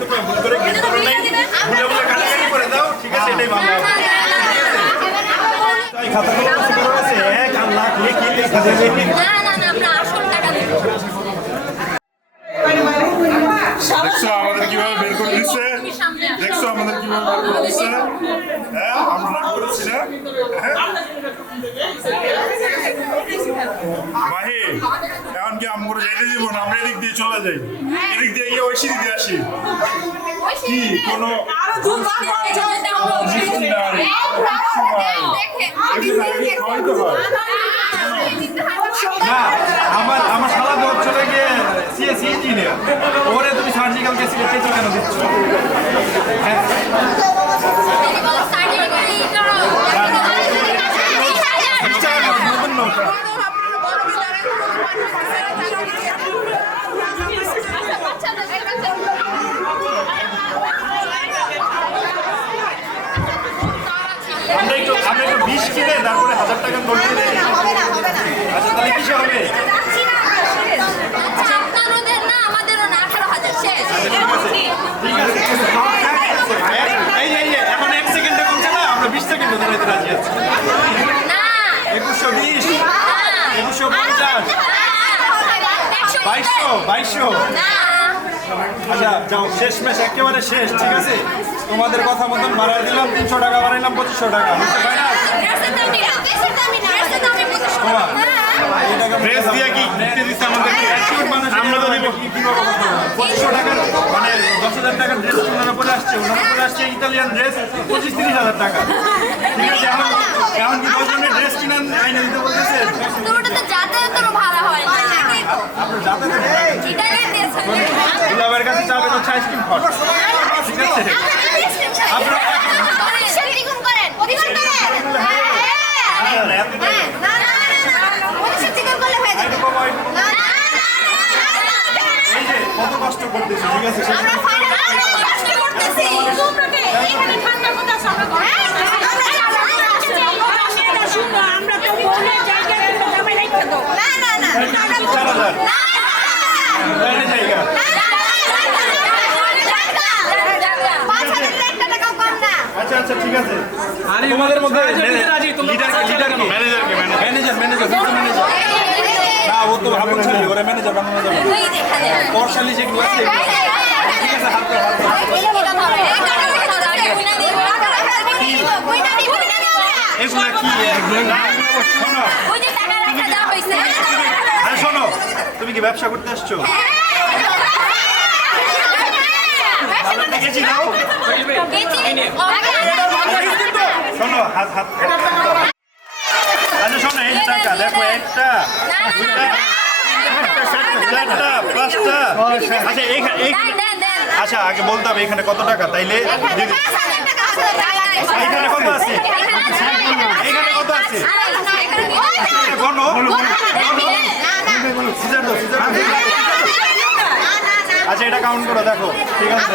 তোমরা ভুল করে গেস করো নাই, ভুলে ভুলে কাটাকাটি করে দাও, ঠিক আছে? এটাই ভালো হবে। এই খাতাগুলো কত করে আছে? 1 লাখ লিখে লেখা দেবে। দেখছো আমাদের কিভাবে বের করে দিচ্ছে? দেখছো আমাদের কিভাবে বের করে দিচ্ছে? হ্যাঁ, আমরা করেছি না? মাহি, এখন কি আমরা যাইতে দিব না? আমরা এদিক দিয়ে চলে যাই, এদিক দিয়ে গিয়ে ওই সিঁড়ি দিয়ে আসি। কি কোনো আমার আমার শালা বোর্ড চলে গিয়ে সিএসসি ইঞ্জিনিয়ার, ওরে তুমি সার্জিক্যাল কেসে কেটে কেন দিচ্ছ? আমরা একটু 20 কিনে তারপরে 1000 টাকা নোট দিয়ে দিই। আচ্ছা তাহলে কিসে হবে? এখন 1 সেকেন্ডে কমছে না, আমরা 20 সেকেন্ডে দাঁড়াইতে রাজি আছি। 2120, 2150, 2200। আচ্ছা যাও, শেষ ম্যাচ একেবারে শেষ, ঠিক আছে? তোমাদের কথা মতন বাড়াই দিলাম, 300 টাকা বাড়াইলাম, 2500 টাকা হচ্ছে ফাইনাল। ড্রেস দিয়ে কি কিনতে দিচ্ছে আমাদেরকে? আমরা তো দিব কি কিনবো? 2500 টাকার মানে 10,000 টাকার ড্রেস ওনার উপরে আসছে, ইতালিয়ান ড্রেস 25-30,000 টাকা, ঠিক আছে? এখন কি 10 জনের ড্রেস কিনে আইনে দিতে বলতেছেন? দুলাবের কাছে চাবে তো আইসক্রিম খাওয়া, ঠিক আছে? কত কষ্ট করতেছি, ঠিক আছে? আচ্ছা আচ্ছা ঠিক আছে। তোমাদের মধ্যে ম্যানেজার না, ও তো ভাবুন ছাড়ি ওরা ম্যানেজার বানানো যাবে। পরশালি যেগুলো আছে ঠিক আছে, হালকা এগুলা কি? আরে শোনো, তুমি কি ব্যবসা করতে আসছো? শোনো হাত হাত, আচ্ছা শোনো, এই টাকা দেখো, 1টা 2টা 3টা 4টা 5টা। আচ্ছা আচ্ছা আগে বলতে হবে এখানে কত টাকা, তাইলে এখানে কত আছে? এখানে কত আছে? আচ্ছা এটা কাউন্ট করো, দেখো, ঠিক আছে?